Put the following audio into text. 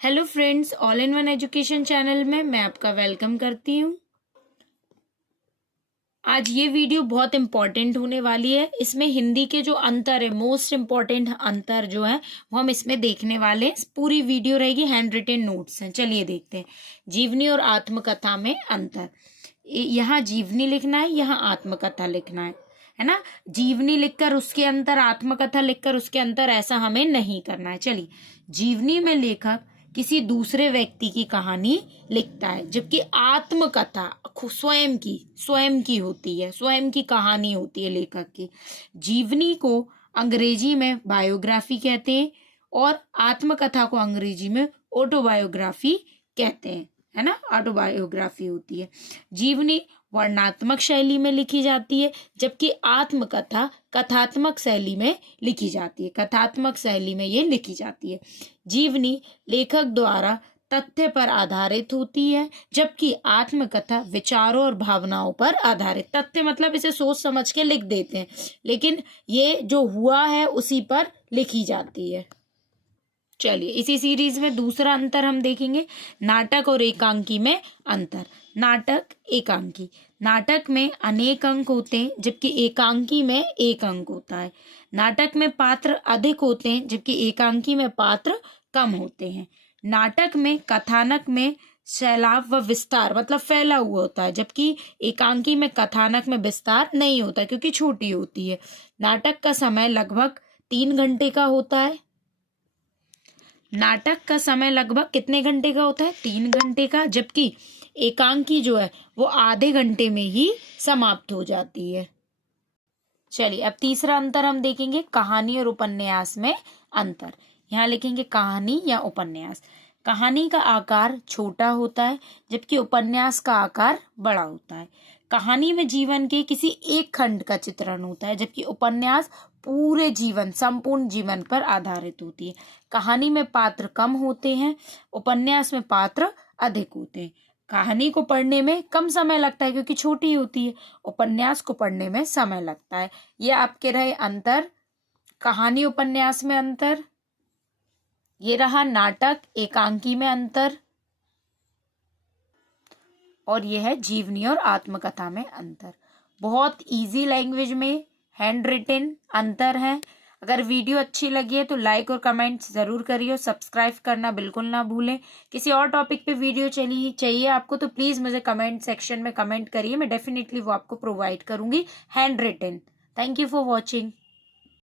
Hello friends, all in one education channel में मैं आपका वेलकम करती हूँ। आज ये वीडियो बहुत इम्पॉर्टेंट होने वाली है। इसमें हिंदी के जो अंतर है, मोस्ट इम्पॉर्टेंट अंतर जो है वो हम इसमें देखने वाले हैं। पूरी वीडियो रहेगी, हैंड रिटेन नोट्स हैं। चलिए देखते हैं। जीवनी और आत्मकथा में अंतर। यहाँ जीवनी लिखना है, यहाँ आत्मकथा लिखना है ना। जीवनी लिखकर उसके अंतर, आत्मकथा लिखकर उसके अंतर, ऐसा हमें नहीं करना है। चलिए, जीवनी में लेखक किसी दूसरे व्यक्ति की कहानी लिखता है, जबकि आत्मकथा स्वयं की होती है, स्वयं की कहानी होती है लेखक की। जीवनी को अंग्रेजी में बायोग्राफी कहते हैं और आत्मकथा को अंग्रेजी में ऑटोबायोग्राफी कहते हैं, है ना। ऑटोबायोग्राफी होती है। जीवनी वर्णनात्मक शैली में लिखी जाती है, जबकि आत्मकथा कथात्मक शैली में लिखी जाती है। कथात्मक शैली में ये लिखी जाती है। जीवनी लेखक द्वारा तथ्य पर आधारित होती है, जबकि आत्मकथा विचारों और भावनाओं पर आधारित। तथ्य मतलब इसे सोच समझ के लिख देते हैं, लेकिन ये जो हुआ है उसी पर लिखी जाती है। चलिए, इसी सीरीज में दूसरा अंतर हम देखेंगे, नाटक और एकांकी में अंतर। नाटक, एकांकी। नाटक में अनेक अंक होते हैं, जबकि एकांकी में एक अंक होता है। नाटक में पात्र अधिक होते हैं, जबकि एकांकी में पात्र कम होते हैं। नाटक में कथानक में सैलाब व विस्तार मतलब फैला हुआ होता है, जबकि एकांकी में कथानक में विस्तार नहीं होता, क्योंकि छोटी होती है। नाटक का समय लगभग 3 घंटे का होता है। नाटक का समय लगभग कितने घंटे का होता है? 3 घंटे का, जबकि एकांकी जो है वो आधे घंटे में ही समाप्त हो जाती है। चलिए, अब तीसरा अंतर हम देखेंगे, कहानी और उपन्यास में अंतर। यहाँ लिखेंगे कहानी या उपन्यास। कहानी का आकार छोटा होता है, जबकि उपन्यास का आकार बड़ा होता है। कहानी में जीवन के किसी एक खंड का चित्रण होता है, जबकि उपन्यास पूरे जीवन, संपूर्ण जीवन पर आधारित होती है। कहानी में पात्र कम होते हैं, उपन्यास में पात्र अधिक होते हैं। कहानी को पढ़ने में कम समय लगता है क्योंकि छोटी होती है, उपन्यास को पढ़ने में समय लगता है। ये आपके रहे अंतर, कहानी उपन्यास में अंतर। ये रहा नाटक एकांकी में अंतर, और यह है जीवनी और आत्मकथा में अंतर। बहुत इजी लैंग्वेज में हैंड रिटन अंतर है। अगर वीडियो अच्छी लगी है तो लाइक और कमेंट ज़रूर करिए, सब्सक्राइब करना बिल्कुल ना भूलें। किसी और टॉपिक पे वीडियो चाहिए आपको तो प्लीज़ मुझे कमेंट सेक्शन में कमेंट करिए, मैं डेफिनेटली वो आपको प्रोवाइड करूँगी handwritten. Thank you for watching.